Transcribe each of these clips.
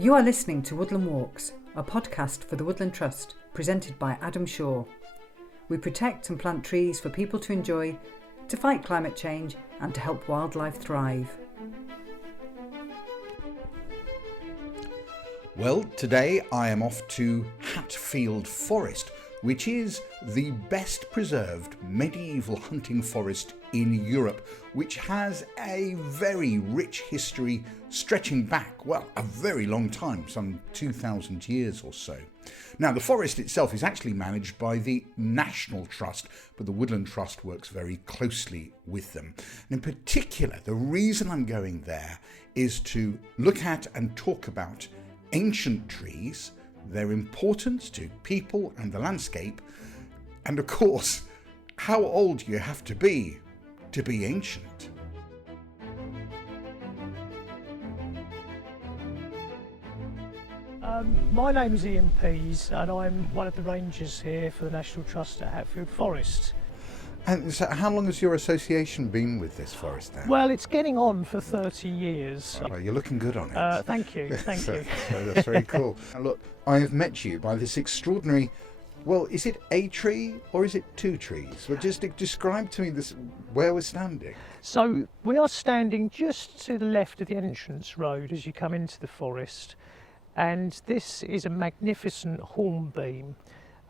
You are listening to Woodland Walks, a podcast for the Woodland Trust, presented by Adam Shaw. We protect and plant trees for people to enjoy, to fight climate change and to help wildlife thrive. Well, today I am off to Hatfield Forest, which is the best preserved medieval hunting forest in Europe, which has a very rich history stretching back, well, a very long time, some 2,000 years or so. Now, the forest itself is actually managed by the National Trust, but the Woodland Trust works very closely with them. And in particular, the reason I'm going there is to look at and talk about ancient trees, their importance to people and the landscape, and of course, how old you have to be ancient. My name is Ian Pease and I'm one of the rangers here for the National Trust at Hatfield Forest. And so how long has your association been with this forest now? Well, it's getting on for 30 years. Well, you're looking good on it. Thank you. So that's very cool. Now look, I have met you by this extraordinary, well, is it a tree or is it two trees? Well, just describe to me this, where we're standing. So we are standing just to the left of the entrance road as you come into the forest, and this is a magnificent hornbeam.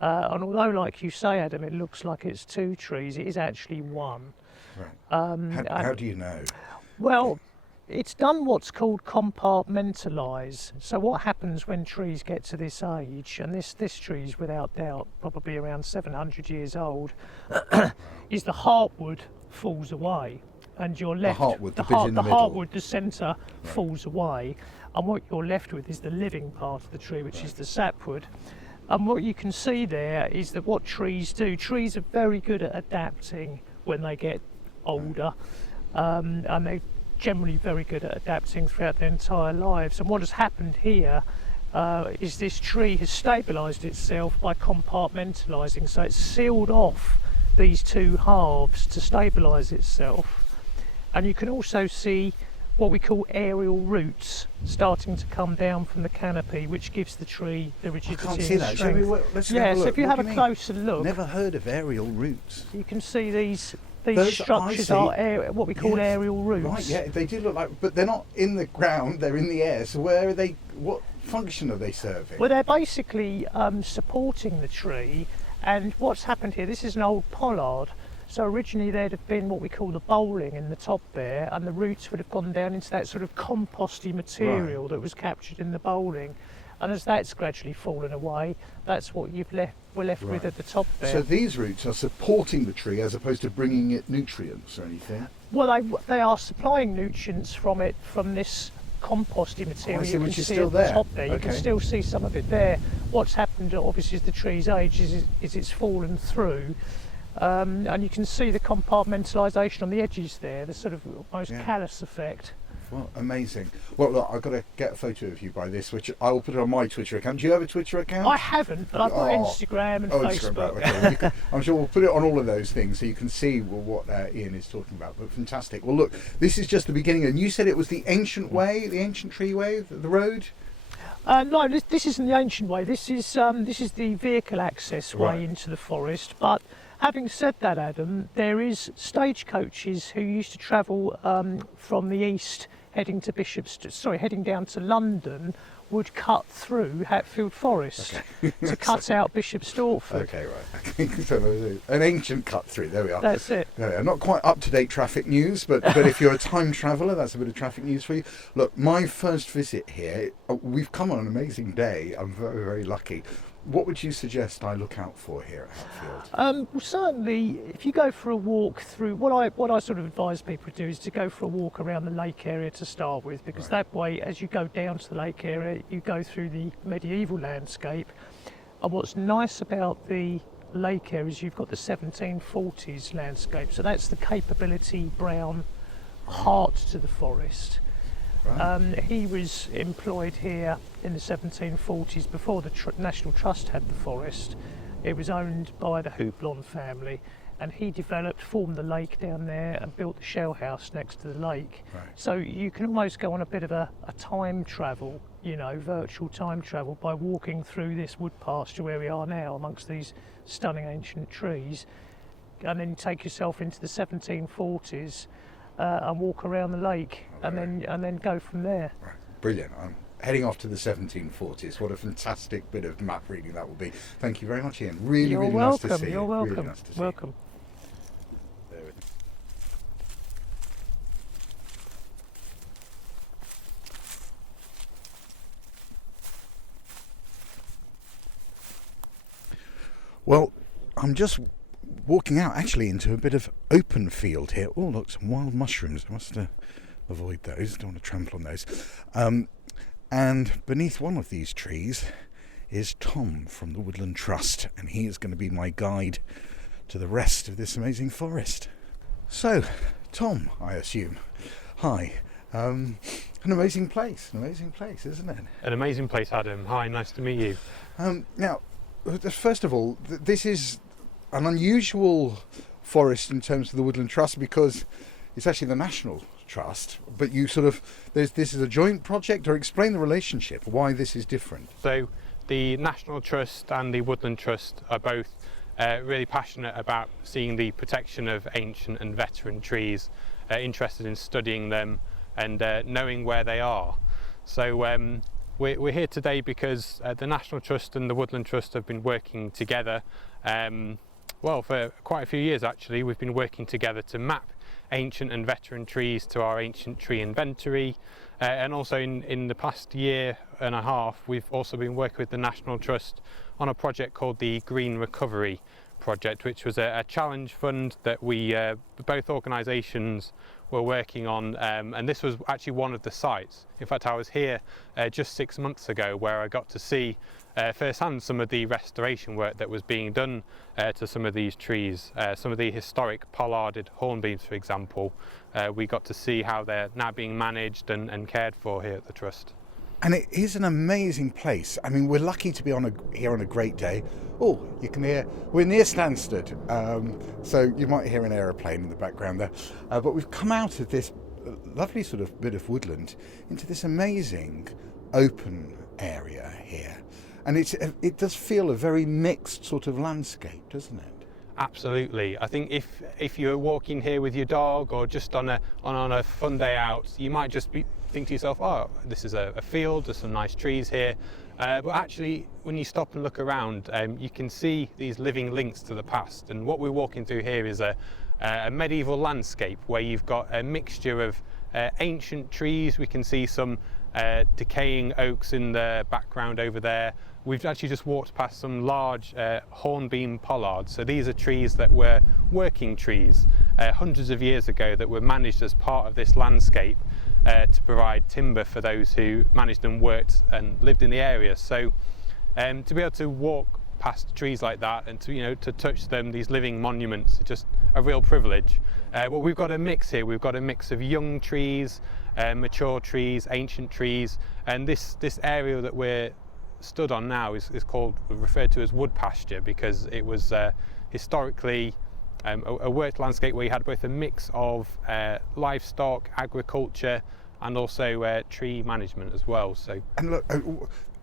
And although, like you say, Adam, it looks like it's two trees, it is actually one. Right. How do you know? Well, it's done what's called compartmentalise. So what happens when trees get to this age, and this tree is without doubt probably around 700 years old, is the heartwood falls away, and you're left. The heartwood, the centre, falls away, and what you're left with is the living part of the tree, which is the sapwood. And what you can see there is that what trees do, trees are very good at adapting when they get older, and they're generally very good at adapting throughout their entire lives. And what has happened here is this tree has stabilised itself by compartmentalising, so it's sealed off these two halves to stabilise itself. And you can also see what we call aerial roots starting to come down from the canopy, which gives the tree the rigidity. I can't see that. Shall we, let's have a look. So if you have a closer look, never heard of aerial roots. You can see these Those structures are what we call aerial roots. Right, yeah, they do look like, but they're not in the ground, they're in the air. So where are they, what function are they serving? Well, they're basically supporting the tree, and what's happened here, this is an old pollard. So originally there'd have been what we call the bowling in the top there, and the roots would have gone down into that sort of composty material that was captured in the bowling. And as that's gradually fallen away, that's what we're left with at the top there. So these roots are supporting the tree as opposed to bringing it nutrients or anything? Well, they are supplying nutrients from this composty material. I see, you which can is see still at there. the top there. You Okay. can still see some of it there. What's happened, obviously, as the tree's age is it's fallen through. And you can see the compartmentalisation on the edges there, the sort of almost callus effect. Well, amazing. Well, look, I've got to get a photo of you by this, which I will put it on my Twitter account. Do you have a Twitter account? I haven't, but I've got Instagram and Facebook. Instagram, okay. I'm sure we'll put it on all of those things so you can see what Ian is talking about. But fantastic. Well, look, this is just the beginning. And you said it was the ancient way, the ancient tree way, the road? No, this isn't the ancient way. This is the vehicle access way into the forest. But having said that, Adam, there is stagecoaches who used to travel from the east heading down to London, would cut through Hatfield Forest to cut out Bishop Stortford. Okay, right. So an ancient cut through, there we are. That's it. There we are. Not quite up-to-date traffic news, but if you're a time traveller, that's a bit of traffic news for you. Look, my first visit here, we've come on an amazing day. I'm very, very lucky. What would you suggest I look out for here at Hatfield? Well, certainly, if you go for a walk through, what I sort of advise people to do is to go for a walk around the lake area to start with, because that way, as you go down to the lake area, you go through the medieval landscape. And what's nice about the lake area is you've got the 1740s landscape, so that's the capability brown heart to the forest. Right. He was employed here in the 1740s before the National Trust had the forest. It was owned by the Woodland family, and he formed the lake down there and built the shell house next to the lake. Right. So you can almost go on a bit of a time travel, virtual time travel, by walking through this wood pasture where we are now amongst these stunning ancient trees, and then you take yourself into the 1740s and walk around the lake, and then go from there. Right. Brilliant. I'm heading off to the 1740s. What a fantastic bit of map reading that will be. Thank you very much, Ian. Really nice to see you. You're welcome. Really nice to see Welcome. you. Bear with me. Well, I'm just walking out actually into a bit of open field here. Oh, look, some wild mushrooms. I must avoid those. Don't want to trample on those. And beneath one of these trees is Tom from the Woodland Trust, and he is going to be my guide to the rest of this amazing forest. So, Tom, I assume. Hi. An amazing place, isn't it? An amazing place, Adam. Hi, nice to meet you. Now, first of all, this is an unusual forest in terms of the Woodland Trust, because it's actually the National Trust, but this is a joint project. Or explain the relationship, why this is different. So the National Trust and the Woodland Trust are both really passionate about seeing the protection of ancient and veteran trees, interested in studying them and knowing where they are. So we're here today because the National Trust and the Woodland Trust have been working together, for quite a few years actually. We've been working together to map ancient and veteran trees to our ancient tree inventory, and also in the past year and a half we've also been working with the National Trust on a project called the Green Recovery Project, which was a challenge fund that we both organisations were working on, and this was actually one of the sites. In fact, I was here just 6 months ago, where I got to see firsthand some of the restoration work that was being done to some of these trees. Some of the historic pollarded hornbeams, for example, we got to see how they're now being managed and cared for here at the Trust. And it is an amazing place. I mean, we're lucky to be here on a great day. Oh, you can hear, we're near Stansted, so you might hear an aeroplane in the background there. But we've come out of this lovely sort of bit of woodland into this amazing open area here. And it does feel a very mixed sort of landscape, doesn't it? Absolutely. I think if you're walking here with your dog, or just on a fun day out, you might just think to yourself, oh, this is a field, there's some nice trees here. But actually, when you stop and look around, you can see these living links to the past. And what we're walking through here is a medieval landscape where you've got a mixture of ancient trees. We can see some decaying oaks in the background over there. We've actually just walked past some large hornbeam pollards. So these are trees that were working trees hundreds of years ago, that were managed as part of this landscape to provide timber for those who managed and worked and lived in the area. So to be able to walk past trees like that and to touch them, these living monuments, are just a real privilege. But we've got a mix here. We've got a mix of young trees, mature trees, ancient trees, and this area that we're stood on now is referred to as wood pasture, because it was historically a worked landscape where you had both a mix of livestock, agriculture, and also tree management as well. So, and look,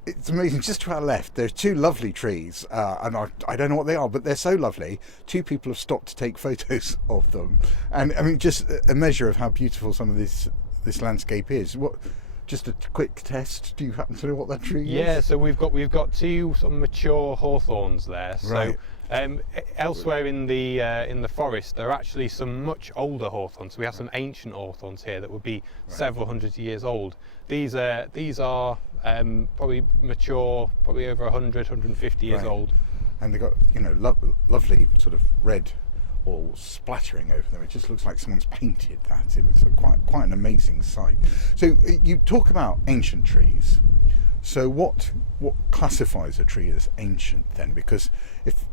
it's amazing. Just to our left, there's two lovely trees, and I don't know what they are, but they're so lovely. Two people have stopped to take photos of them, and I mean, just a measure of how beautiful some of this landscape is. Just a quick test. Do you happen to know what that tree is? Yeah, so we've got two sort of mature hawthorns there. Right. So elsewhere in the forest, there are actually some much older hawthorns. So we have some ancient hawthorns here that would be several hundred years old. These are probably mature, probably over 100, 150 years old. And they've got lovely sort of red all splattering over them. It just looks like someone's painted that. It looks like quite an amazing sight. So you talk about ancient trees. So what classifies a tree as ancient then? Because if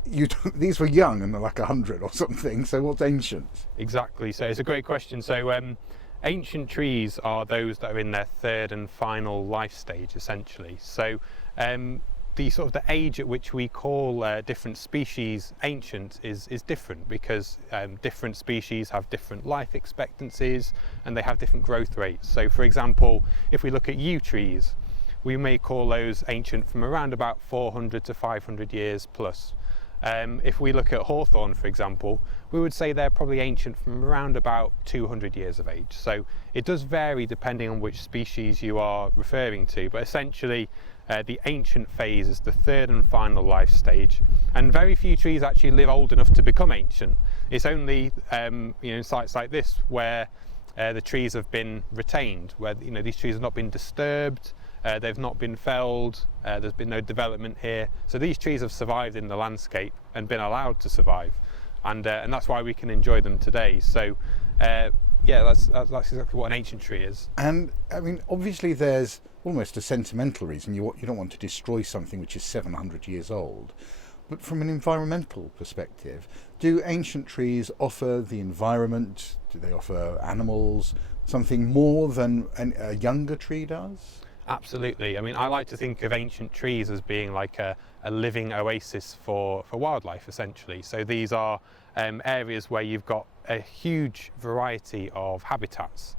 these were young and they're like 100 or something, so what's ancient? Exactly. So it's a great question. So ancient trees are those that are in their third and final life stage, essentially. So the sort of the age at which we call different species ancient is different, because different species have different life expectancies and they have different growth rates. So for example, if we look at yew trees, we may call those ancient from around about 400 to 500 years plus. If we look at hawthorn, for example, we would say they're probably ancient from around about 200 years of age. So it does vary depending on which species you are referring to, but essentially the ancient phase is the third and final life stage, and very few trees actually live old enough to become ancient. It's only in sites like this where the trees have been retained, where these trees have not been disturbed, they've not been felled, there's been no development here. So these trees have survived in the landscape and been allowed to survive, and that's why we can enjoy them today. So that's exactly what an ancient tree is. And I mean, obviously there's almost a sentimental reason. You don't want to destroy something which is 700 years old. But from an environmental perspective, do ancient trees offer the environment, do they offer animals something more than a younger tree does? Absolutely. I mean, I like to think of ancient trees as being like a living oasis for wildlife, essentially. So these are areas where you've got a huge variety of habitats,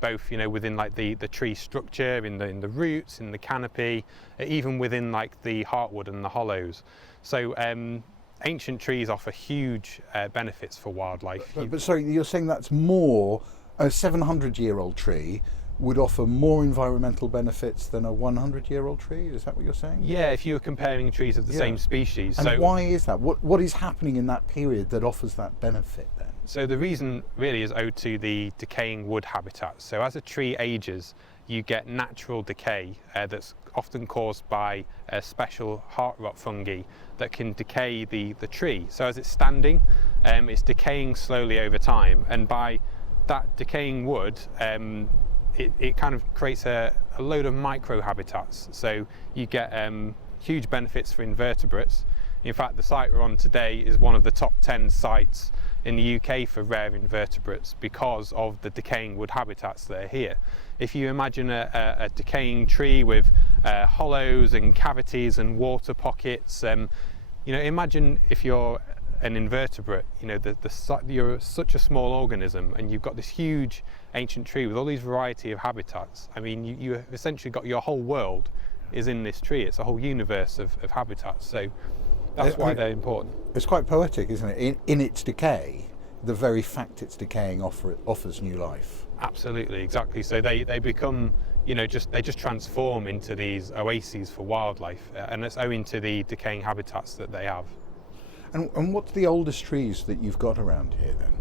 both within like the tree structure, in the roots, in the canopy, even within like the heartwood and the hollows. So ancient trees offer huge benefits for wildlife. But sorry, you're saying that's more, a 700-year-old tree would offer more environmental benefits than a 100-year-old tree? Is that what you're saying? Yeah, if you were comparing trees of the same species. And why is that? What is happening in that period that offers that benefit then? So the reason really is owed to the decaying wood habitat. So as a tree ages, you get natural decay that's often caused by special heart rot fungi that can decay the tree. So as it's standing, it's decaying slowly over time, and by that decaying wood, it kind of creates a load of microhabitats. So you get huge benefits for invertebrates. In fact, the site we're on today is one of the top 10 sites in the UK for rare invertebrates because of the decaying wood habitats that are here. If you imagine a decaying tree with hollows and cavities and water pockets, imagine if you're an invertebrate, you're such a small organism and you've got this huge ancient tree with all these variety of habitats. I mean, you essentially got your whole world is in this tree. It's a whole universe of habitats. So that's why they're important. It's quite poetic, isn't it? In its decay, the very fact it's decaying offers new life. Absolutely, exactly. So they become, they just transform into these oases for wildlife, and it's owing to the decaying habitats that they have. And what's the oldest trees that you've got around here then?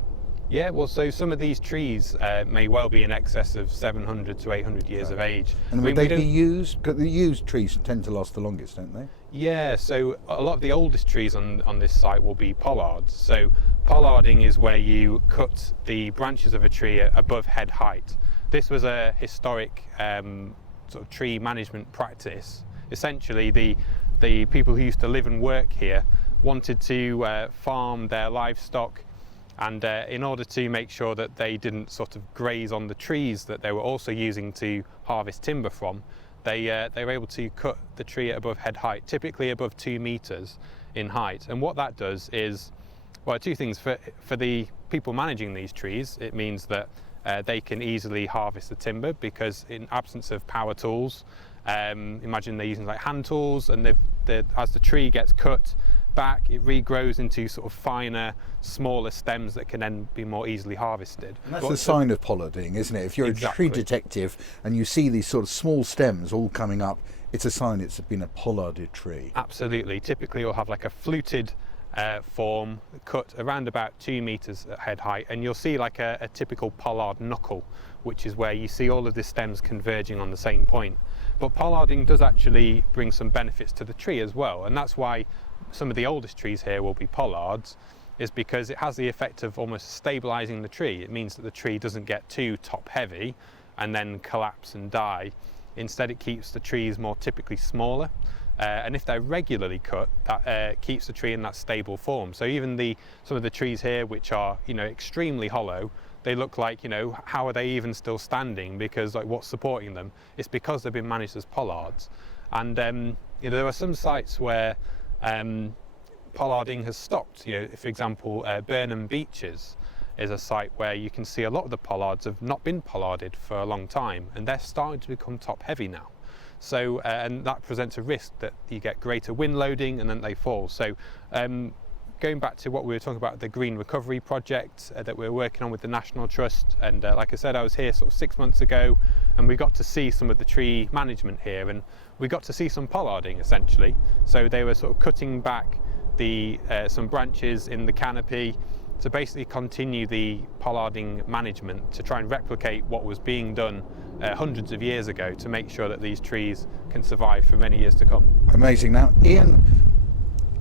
Yeah, well, so some of these trees may well be in excess of 700 to 800 years of age. And would they be used? Because the used trees tend to last the longest, don't they? Yeah, so a lot of the oldest trees on this site will be pollards. So pollarding is where you cut the branches of a tree above head height. This was a historic sort of tree management practice. Essentially, the people who used to live and work here wanted to farm their livestock, and in order to make sure that they didn't sort of graze on the trees that they were also using to harvest timber from, they were able to cut the tree at above head height, typically above 2 meters in height. And what that does is, well, two things. For the people managing these trees, it means that they can easily harvest the timber, because in absence of power tools, imagine they're using like hand tools, and as the tree gets cut back, it regrows into sort of finer, smaller stems that can then be more easily harvested. And that's the sign of pollarding, isn't it? If you're a tree detective and you see these sort of small stems all coming up, it's a sign it's been a pollarded tree. Absolutely. Typically you'll have like a fluted form cut around about 2 meters at head height, and you'll see like a typical pollard knuckle, which is where you see all of the stems converging on the same point. But pollarding does actually bring some benefits to the tree as well, and that's why some of the oldest trees here will be pollards, is because it has the effect of almost stabilizing the tree. It means that the tree doesn't get too top heavy and then collapse and die. Instead, it keeps the trees more typically smaller, and if they're regularly cut, that keeps the tree in that stable form. So even some of the trees here, which are extremely hollow, they look like, how are they even still standing? Because like, what's supporting them? It's because they've been managed as pollards. And there are some sites where pollarding has stopped. For example, Burnham Beeches is a site where you can see a lot of the pollards have not been pollarded for a long time, and they're starting to become top heavy now. So, and that presents a risk that you get greater wind loading and then they fall. So, going back to what we were talking about, the Green Recovery Project that we're working on with the National Trust, and like I said, I was here sort of 6 months ago, and we got to see some of the tree management here, and we got to see some pollarding essentially. So they were sort of cutting back some branches in the canopy to basically continue the pollarding management to try and replicate what was being done hundreds of years ago to make sure that these trees can survive for many years to come. Amazing. Now,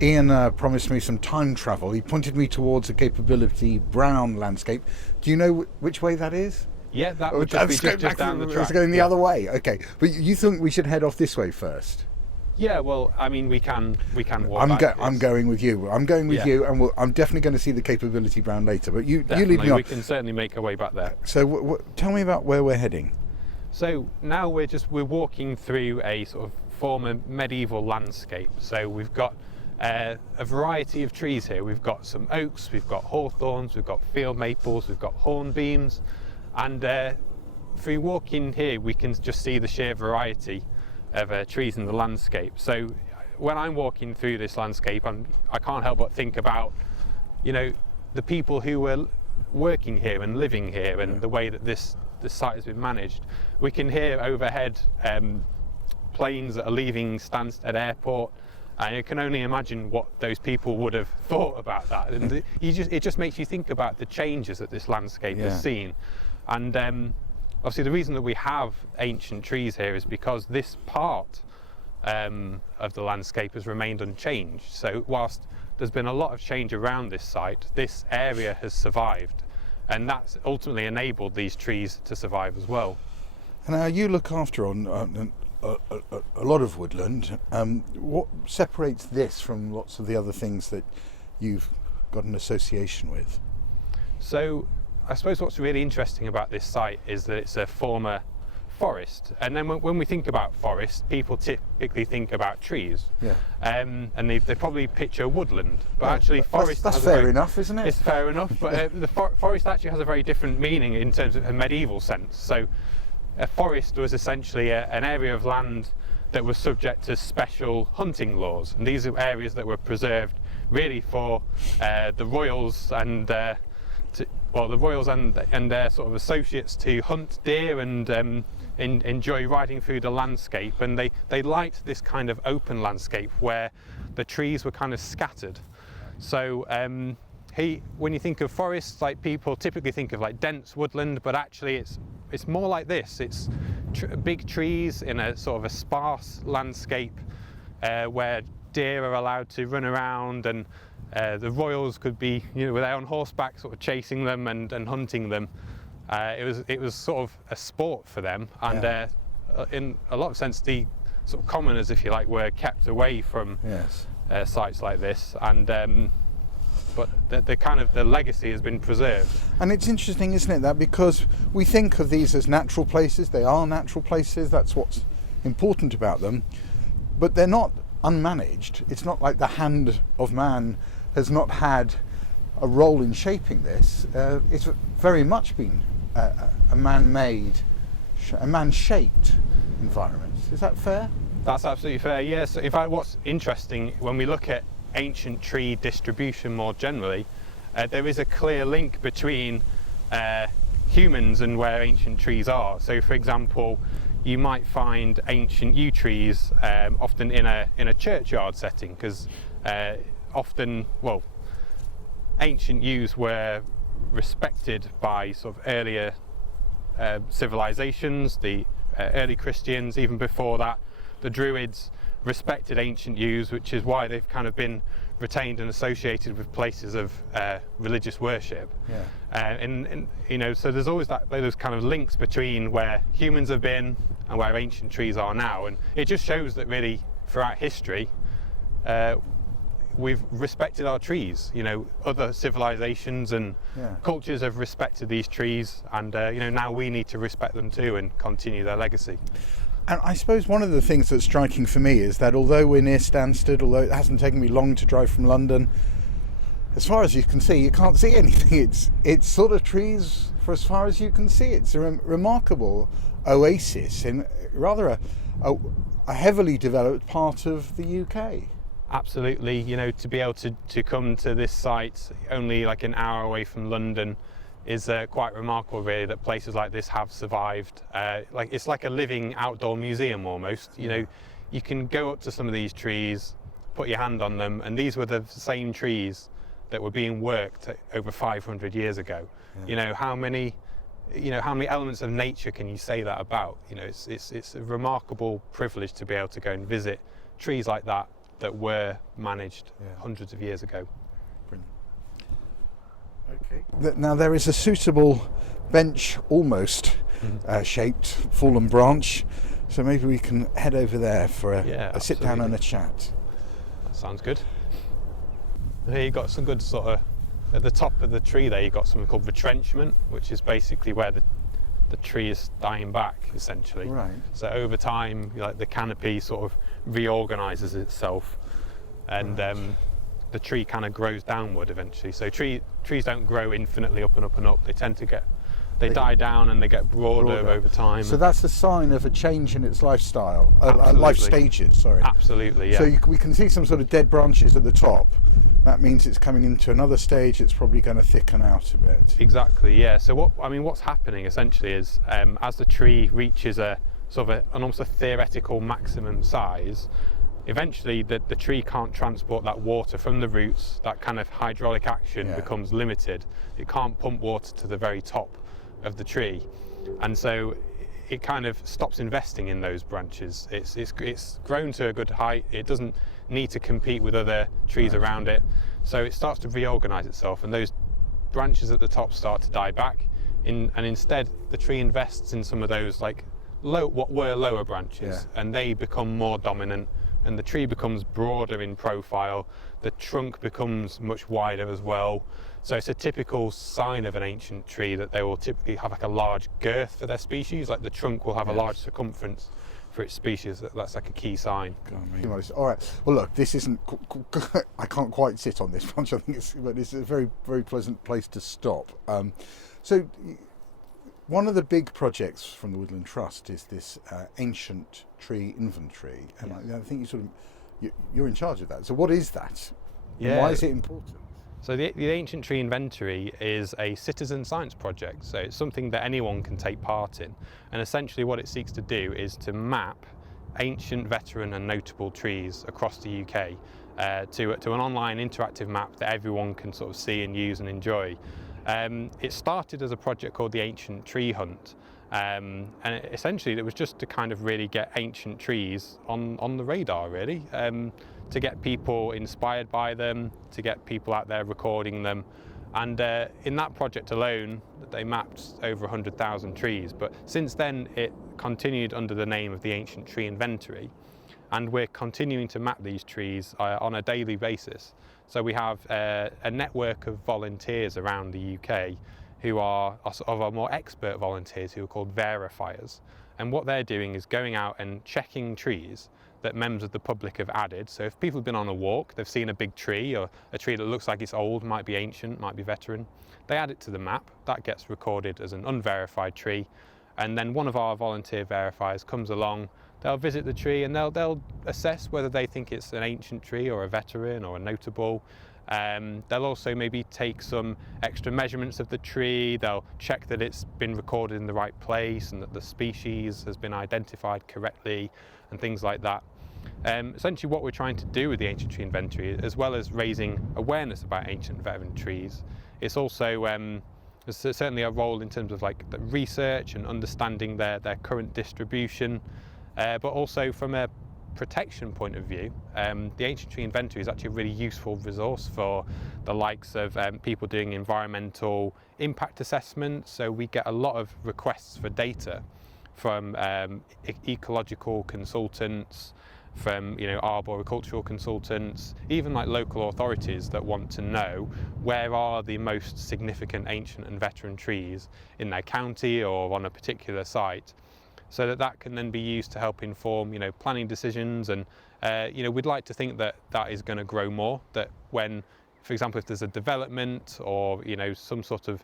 Ian promised me some time travel. He pointed me towards a Capability Brown landscape. Do you know which way that is? Yeah, that would just be just down the track. It's going the other way. Okay, but you think we should head off this way first? Yeah, well, I mean, we can walk back. I'm going with you. I'm going with you, and I'm definitely going to see the Capability Brown later. But you lead me on. We can certainly make our way back there. So, tell me about where we're heading. So now we're walking through a sort of former medieval landscape. So we've got a variety of trees here. We've got some oaks, we've got hawthorns, we've got field maples, we've got hornbeams, and through walking here, we can just see the sheer variety of trees in the landscape. So when I'm walking through this landscape, I can't help but think about, the people who were working here and living here, and the way that this site has been managed. We can hear overhead planes that are leaving Stansted Airport, and you can only imagine what those people would have thought about that. And it just makes you think about the changes that this landscape has seen. And obviously the reason that we have ancient trees here is because this part of the landscape has remained unchanged. So whilst there's been a lot of change around this site, this area has survived, and that's ultimately enabled these trees to survive as well. Now, you look after a lot of woodland. What separates this from lots of the other things that you've got an association with? So I suppose what's really interesting about this site is that it's a former forest, and then when we think about forest, people typically think about trees, and they probably picture woodland, but actually forest that's fair enough, isn't it? It's fair enough, but the forest actually has a very different meaning in terms of a medieval sense. So a forest was essentially an area of land that was subject to special hunting laws, and these are areas that were preserved really for the royals and the royals and their sort of associates to hunt deer and enjoy riding through the landscape, and they liked this kind of open landscape where the trees were kind of scattered. So when you think of forests, like, people typically think of like dense woodland, but actually it's more like this. It's big trees in a sort of a sparse landscape where deer are allowed to run around, and the royals could be, with their on horseback, sort of chasing them and hunting them. It was sort of a sport for them, and in a lot of sense, the sort of commoners, if you like, were kept away from sites like this, and but the kind of the legacy has been preserved. And it's interesting, isn't it, that because we think of these as natural places, they are natural places, that's what's important about them, but they're not unmanaged. It's not like the hand of man has not had a role in shaping this. It's very much been a man-made, a man-shaped environment. Is that fair? That's absolutely fair, yes. In fact, what's interesting, when we look at ancient tree distribution more generally, there is a clear link between humans and where ancient trees are. So, for example, you might find ancient yew trees often in a churchyard setting, because ancient yews were respected by sort of earlier civilizations, the early Christians. Even before that, the Druids respected ancient yews, which is why they've kind of been retained and associated with places of religious worship. So there's always those kind of links between where humans have been and where ancient trees are now, and it just shows that really throughout history we've respected our trees. Other civilizations and cultures have respected these trees, and now we need to respect them too and continue their legacy. And I suppose one of the things that's striking for me is that although we're near Stansted, although it hasn't taken me long to drive from London, as far as you can see, you can't see anything. It's sort of trees for as far as you can see. It's a remarkable oasis in rather a heavily developed part of the UK. Absolutely, you know, to be able to come to this site only like an hour away from London is quite remarkable, really, that places like this have survived. Like it's like a living outdoor museum almost. You know, you can go up to some of these trees, put your hand on them, and these were the same trees that were being worked over 500 years ago. Yeah. You know, how many elements of nature can you say that about? You know, it's a remarkable privilege to be able to go and visit trees like that were managed hundreds of years ago. Brilliant. Okay. Now there is a suitable bench, almost shaped fallen branch, so maybe we can head over there for a sit down and a chat. That sounds good. Here you've got some good sort of, at the top of the tree there you've got something called retrenchment, which is basically where the tree is dying back, essentially. Right. So over time, like the canopy sort of reorganises itself, and the tree kind of grows downward eventually. So trees don't grow infinitely up and up and up. They tend to they die down and they get broader over time. So that's a sign of a change in its lifestyle, life stages. Sorry. Absolutely, yeah. So we can see some sort of dead branches at the top. That means it's coming into another stage. It's probably going to thicken out a bit. Exactly, yeah. So what's happening essentially is as the tree reaches a sort of an almost a theoretical maximum size, eventually the tree can't transport that water from the roots. That kind of hydraulic action becomes limited. It can't pump water to the very top of the tree, and so it kind of stops investing in those branches. It's grown to a good height. It doesn't need to compete with other trees around it, so it starts to reorganize itself, and those branches at the top start to die back, and instead the tree invests in some of those like what were lower branches, and they become more dominant, and the tree becomes broader in profile. The trunk becomes much wider as well. So it's a typical sign of an ancient tree that they will typically have like a large girth for their species, like the trunk will have a large circumference for its species. That's like a key sign. All right. Well, look, this isn't. I can't quite sit on this bunch. I think but it's a very, very pleasant place to stop. So, one of the big projects from the Woodland Trust is this ancient tree inventory, and I think you're in charge of that. So, what is that? Yeah. And why is it important? So the Ancient Tree Inventory is a citizen science project, so it's something that anyone can take part in, and essentially what it seeks to do is to map ancient, veteran and notable trees across the UK to an online interactive map that everyone can sort of see and use and enjoy. It started as a project called the Ancient Tree Hunt, and essentially it was just to kind of really get ancient trees on the radar, really. To get people inspired by them, to get people out there recording them. And in that project alone, they mapped over 100,000 trees. But since then, it continued under the name of the Ancient Tree Inventory. And we're continuing to map these trees on a daily basis. So we have a network of volunteers around the UK who are sort of our more expert volunteers who are called verifiers. And what they're doing is going out and checking trees that members of the public have added. So if people have been on a walk, they've seen a big tree or a tree that looks like it's old, might be ancient, might be veteran, they add it to the map. That gets recorded as an unverified tree, and then one of our volunteer verifiers comes along, they'll visit the tree and they'll assess whether they think it's an ancient tree or a veteran or a notable. They'll also maybe take some extra measurements of the tree. They'll check that it's been recorded in the right place and that the species has been identified correctly and things like that. Essentially what we're trying to do with the Ancient Tree Inventory, as well as raising awareness about ancient veteran trees, it's also there's certainly a role in terms of like the research and understanding their current distribution, but also from a protection point of view, the Ancient Tree Inventory is actually a really useful resource for the likes of people doing environmental impact assessments. So we get a lot of requests for data from ecological consultants, from arboricultural consultants, even like local authorities that want to know where are the most significant ancient and veteran trees in their county or on a particular site. so that can then be used to help inform, planning decisions. And we'd like to think that is going to grow more, that when, for example, if there's a development or some sort of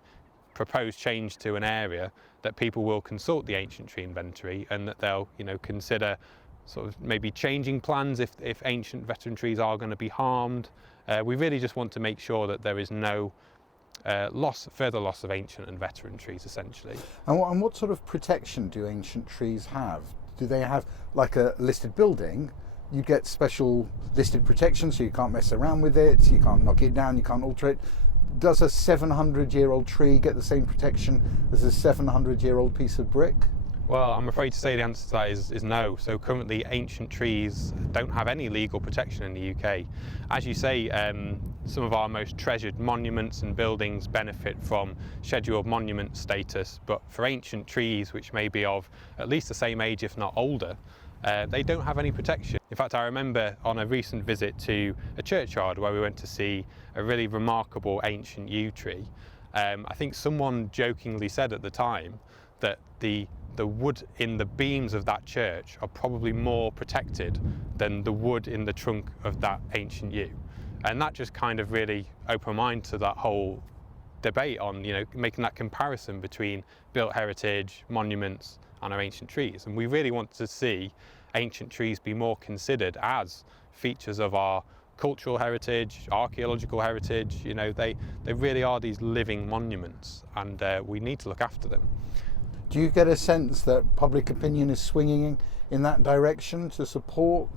proposed change to an area, that people will consult the ancient tree inventory, and that they'll consider sort of maybe changing plans if ancient veteran trees are going to be harmed. We really just want to make sure that there is no further loss of ancient and veteran trees, essentially. And what sort of protection do ancient trees have? Do they have, like a listed building, you get special listed protection, so you can't mess around with it, you can't knock it down, you can't alter it? Does a 700-year-old tree get the same protection as a 700-year-old piece of brick? Well, I'm afraid to say the answer to that is no. So currently ancient trees don't have any legal protection in the UK. As you say, some of our most treasured monuments and buildings benefit from scheduled monument status, but for ancient trees, which may be of at least the same age, if not older, they don't have any protection. In fact, I remember on a recent visit to a churchyard where we went to see a really remarkable ancient yew tree. I think someone jokingly said at the time that the wood in the beams of that church are probably more protected than the wood in the trunk of that ancient yew. And that just kind of really opened my mind to that whole debate on, making that comparison between built heritage, monuments, and our ancient trees. And we really want to see ancient trees be more considered as features of our cultural heritage, archaeological heritage. They really are these living monuments, and we need to look after them. Do you get a sense that public opinion is swinging in that direction to support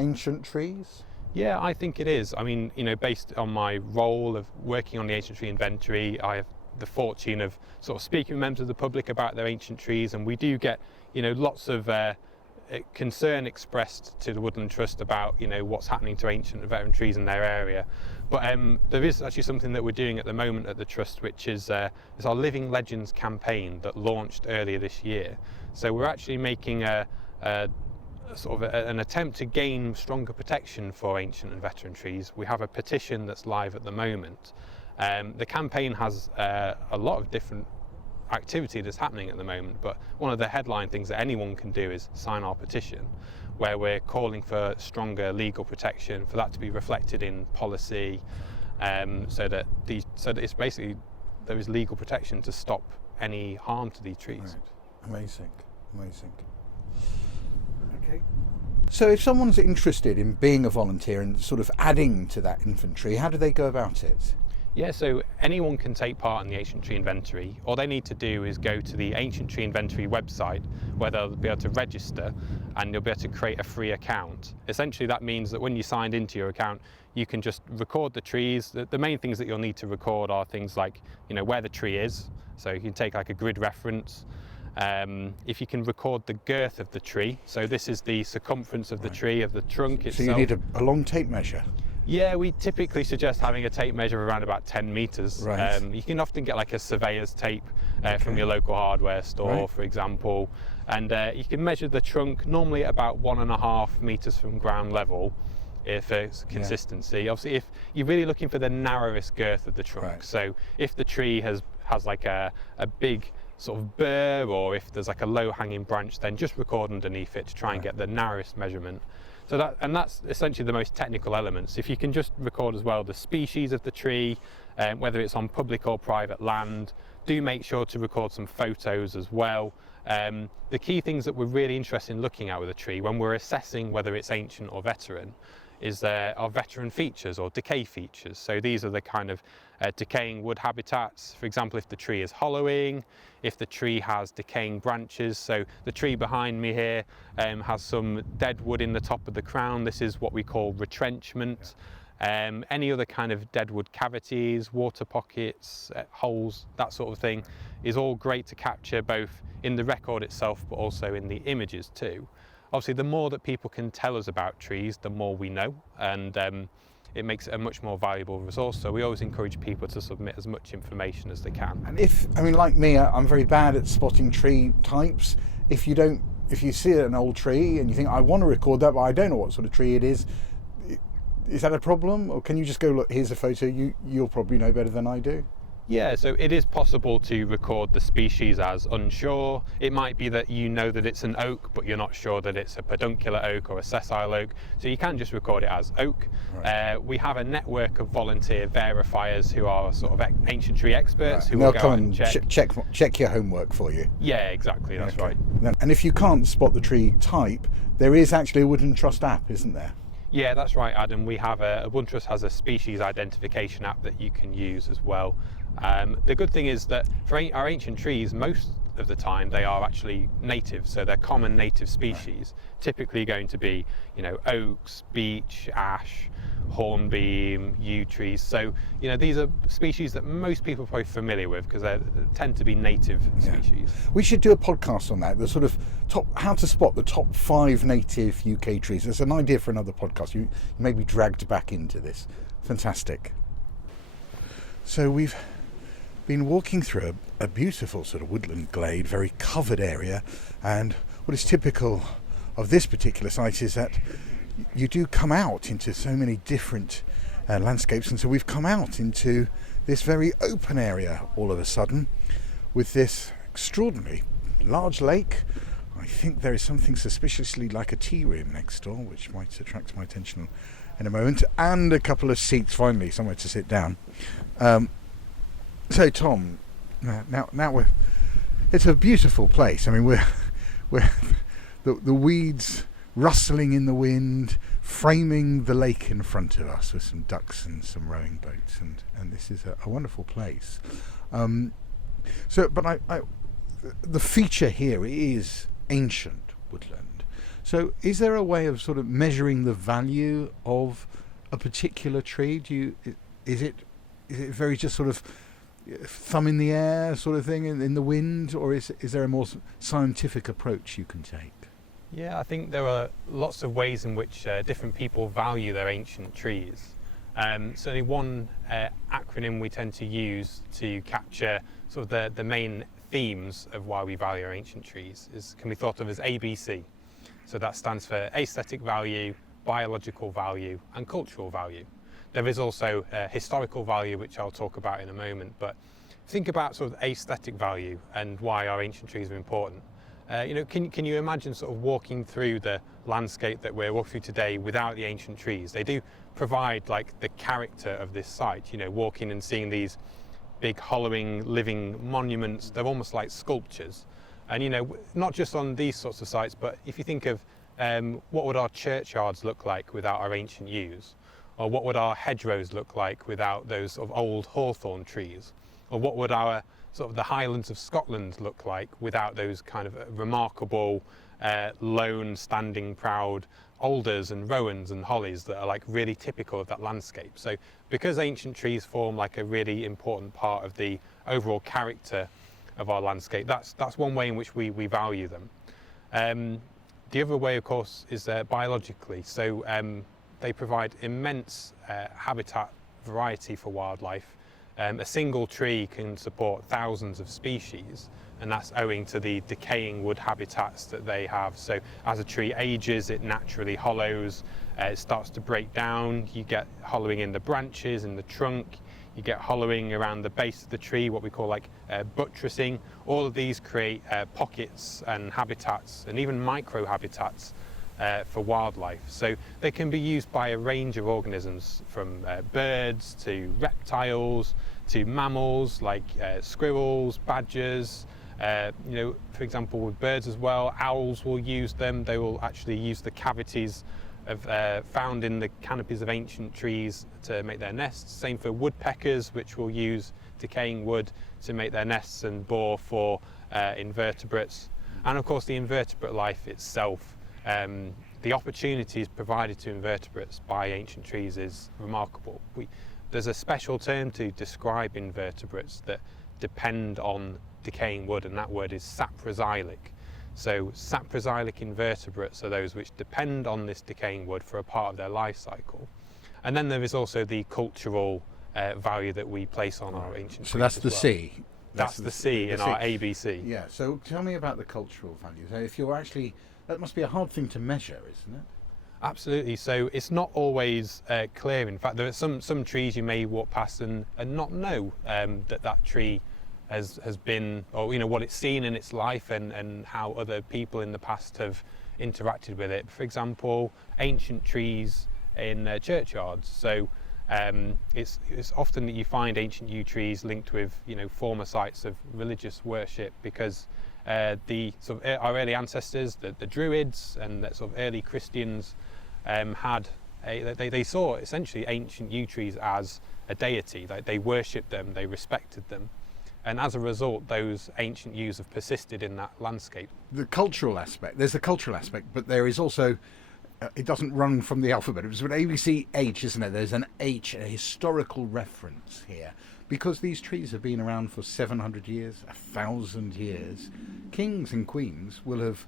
ancient trees? Yeah, I think it is. I mean, based on my role of working on the ancient tree inventory, I have the fortune of sort of speaking with members of the public about their ancient trees, and we do get, lots of concern expressed to the Woodland Trust about, what's happening to ancient and veteran trees in their area. But there is actually something that we're doing at the moment at the Trust, which is our Living Legends campaign that launched earlier this year. So we're actually making an attempt to gain stronger protection for ancient and veteran trees. We have a petition that's live at the moment. The campaign has a lot of different activity that's happening at the moment, but one of the headline things that anyone can do is sign our petition, where we're calling for stronger legal protection, for that to be reflected in policy, so that it's basically there is legal protection to stop any harm to these trees. Right. Amazing. Okay. So if someone's interested in being a volunteer and sort of adding to that inventory, how do they go about it? Yeah, so anyone can take part in the Ancient Tree Inventory. All they need to do is go to the Ancient Tree Inventory website, where they'll be able to register and you'll be able to create a free account. Essentially, that means that when you signed into your account, you can just record the trees. The main things that you'll need to record are things like, where the tree is. So you can take like a grid reference. If you can record the girth of the tree, so this is the circumference of the tree, of the trunk itself. So you need a long tape measure? Yeah, we typically suggest having a tape measure of around about 10 metres. Right. You can often get like a surveyor's tape from your local hardware store, for example. And you can measure the trunk normally at about 1.5 metres from ground level for consistency. Obviously, if you're really looking for the narrowest girth of the trunk, so if the tree has like a big sort of burr, or if there's like a low-hanging branch, then just record underneath it to try and get the narrowest measurement. So that's essentially the most technical elements. If you can just record as well the species of the tree, whether it's on public or private land, do make sure to record some photos as well. The key things that we're really interested in looking at with a tree when we're assessing whether it's ancient or veteran is our veteran features or decay features. So these are the kind of decaying wood habitats. For example, if the tree is hollowing, if the tree has decaying branches. So the tree behind me here has some dead wood in the top of the crown. This is what we call retrenchment. Any other kind of dead wood cavities, water pockets, holes, that sort of thing is all great to capture both in the record itself but also in the images too. Obviously, the more that people can tell us about trees, the more we know, and it makes it a much more valuable resource. So we always encourage people to submit as much information as they can. And like me, I'm very bad at spotting tree types. If you see an old tree and you think, I want to record that, but I don't know what sort of tree it is that a problem? Or can you just go, look, here's a photo, you'll probably know better than I do? Yeah, so it is possible to record the species as unsure. It might be that you know that it's an oak, but you're not sure that it's a peduncular oak or a sessile oak. So you can just record it as oak. Right. We have a network of volunteer verifiers who are sort of ancient tree experts Right. who They'll will go come out and and check your homework for you. Yeah, exactly, that's Okay. right. And if you can't spot the tree type, there is actually a Woodland Trust app, isn't there? Yeah, that's right, Adam. We have Woodland Trust has a species identification app that you can use as well. The good thing is that for our ancient trees, most of the time they are actually native, so they're common native species. Typically going to be, oaks, beech, ash, hornbeam, yew trees. So, these are species that most people are probably familiar with because they tend to be native species. We should do a podcast on that. The sort of how to spot the top 5 native UK trees. That's an idea for another podcast. You may be dragged back into this. Fantastic. So we've been walking through a beautiful sort of woodland glade, very covered area, and what is typical of this particular site is that you do come out into so many different landscapes, and so we've come out into this very open area all of a sudden with this extraordinarily large lake. I think there is something suspiciously like a tea room next door, which might attract my attention in a moment, and a couple of seats, finally, somewhere to sit down. So Tom, now it's a beautiful place. I mean, we're the weeds rustling in the wind, framing the lake in front of us with some ducks and some rowing boats, and this is a wonderful place. But the feature here is ancient woodland. So is there a way of sort of measuring the value of a particular tree? Is it very just sort of thumb in the air sort of thing in the wind, or is there a more scientific approach you can take? Yeah, I think there are lots of ways in which different people value their ancient trees. Certainly one acronym we tend to use to capture sort of the main themes of why we value our ancient trees can be thought of as ABC. So that stands for aesthetic value, biological value, and cultural value. There is also historical value, which I'll talk about in a moment, but think about sort of aesthetic value and why our ancient trees are important. Can you imagine sort of walking through the landscape that we're walking through today without the ancient trees? They do provide like the character of this site, walking and seeing these big hollowing living monuments. They're almost like sculptures. And not just on these sorts of sites, but if you think of what would our churchyards look like without our ancient yews? Or what would our hedgerows look like without those sort of old hawthorn trees? Or what would our sort of the Highlands of Scotland look like without those kind of remarkable lone standing proud alders and rowans and hollies that are like really typical of that landscape? So because ancient trees form like a really important part of the overall character of our landscape, that's one way in which we value them. The other way, of course, is biologically. So they provide immense habitat variety for wildlife. A single tree can support thousands of species, and that's owing to the decaying wood habitats that they have. So as a tree ages, it naturally hollows, it starts to break down. You get hollowing in the branches, in the trunk, you get hollowing around the base of the tree, what we call like buttressing. All of these create pockets and habitats, and even micro-habitats for wildlife. So they can be used by a range of organisms, from birds to reptiles to mammals like squirrels, badgers. For example, with birds as well, owls will use them. They will actually use the cavities found in the canopies of ancient trees to make their nests. Same for woodpeckers, which will use decaying wood to make their nests and bore for invertebrates. And of course the invertebrate life itself. The opportunities provided to invertebrates by ancient trees is remarkable. There's a special term to describe invertebrates that depend on decaying wood, and that word is saproxylic. So saproxylic invertebrates are those which depend on this decaying wood for a part of their life cycle. And then there is also the cultural value that we place on our ancient trees. So that's the C. That's the C in our ABC. Yeah, so tell me about the cultural value. So if you're actually, that must be a hard thing to measure, isn't it? Absolutely. So it's not always clear. In fact, there are some trees you may walk past and not know that tree has been, or what it's seen in its life, and how other people in the past have interacted with it. For example, ancient trees in churchyards. So it's often that you find ancient yew trees linked with former sites of religious worship, because the sort of our early ancestors, the Druids and the sort of early Christians, they saw essentially ancient yew trees as a deity. They worshipped them, they respected them, and as a result, those ancient yews have persisted in that landscape. There's the cultural aspect, but there is also, it doesn't run from the alphabet. It was an ABCH, isn't it? There's an H, a historical reference here, because these trees have been around for 700 years, 1,000 years. Kings and queens will have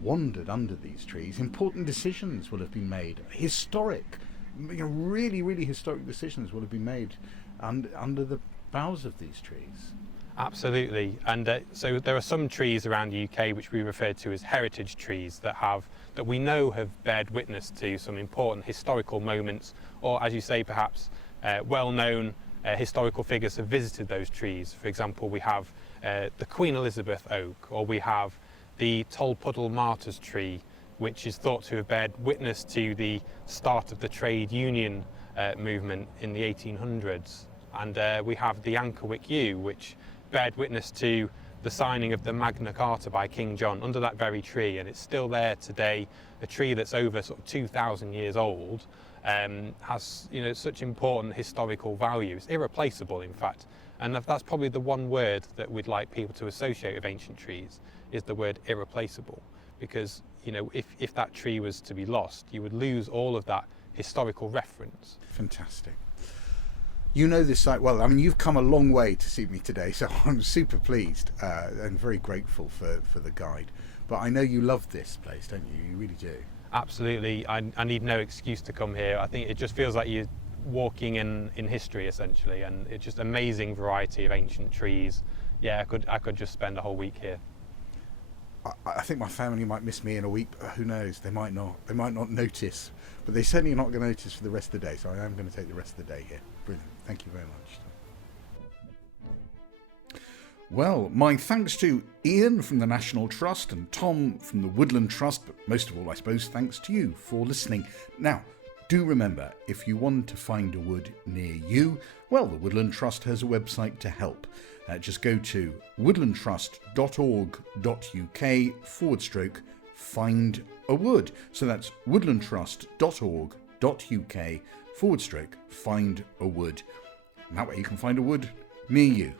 wandered under these trees. Important decisions will have been made. Historic, really, really historic decisions will have been made under the boughs of these trees. Absolutely. And so there are some trees around the UK which we refer to as heritage trees that we know have bared witness to some important historical moments, or, as you say, perhaps well-known historical figures have visited those trees. For example, we have the Queen Elizabeth oak, or we have the Tolpuddle Martyrs tree, which is thought to have bared witness to the start of the trade union movement in the 1800s. And we have the Ankerwick yew, which bared witness to the signing of the Magna Carta by King John under that very tree, and it's still there today. A tree that's over sort of 2,000 years old, has such important historical value. It's irreplaceable, in fact, and that's probably the one word that we'd like people to associate with ancient trees, is the word irreplaceable, because if that tree was to be lost, you would lose all of that historical reference. Fantastic. You know this site well. I mean, you've come a long way to see me today, so I'm super pleased and very grateful for the guide. But I know you love this place, don't you? You really do. Absolutely. I need no excuse to come here. I think it just feels like you're walking in history, essentially, and it's just amazing variety of ancient trees. Yeah, I could just spend a whole week here. I think my family might miss me in a week, but who knows? They might not. They might not notice, but they certainly are not going to notice for the rest of the day. So I am going to take the rest of the day here. Brilliant. Thank you very much. Well, my thanks to Ian from the National Trust and Tom from the Woodland Trust, but most of all, I suppose, thanks to you for listening. Now, do remember, if you want to find a wood near you, well, the Woodland Trust has a website to help. Just go to woodlandtrust.org.uk/find a wood. So that's woodlandtrust.org.uk/find a wood. And that way you can find a wood near you.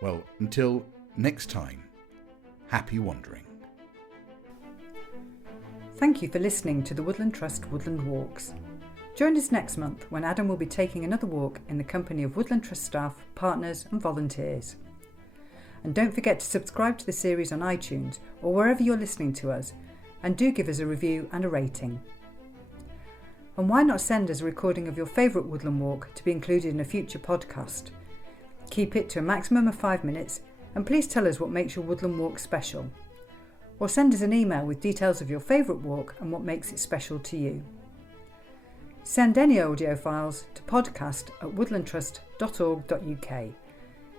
Well, until next time, happy wandering. Thank you for listening to the Woodland Trust Woodland Walks. Join us next month when Adam will be taking another walk in the company of Woodland Trust staff, partners and volunteers. And don't forget to subscribe to the series on iTunes or wherever you're listening to us, and do give us a review and a rating. And why not send us a recording of your favourite woodland walk to be included in a future podcast? Keep it to a maximum of 5 minutes, and please tell us what makes your woodland walk special. Or send us an email with details of your favourite walk and what makes it special to you. Send any audio files to podcast@woodlandtrust.org.uk,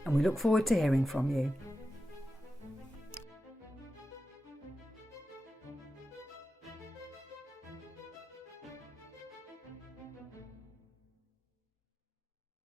and we look forward to hearing from you.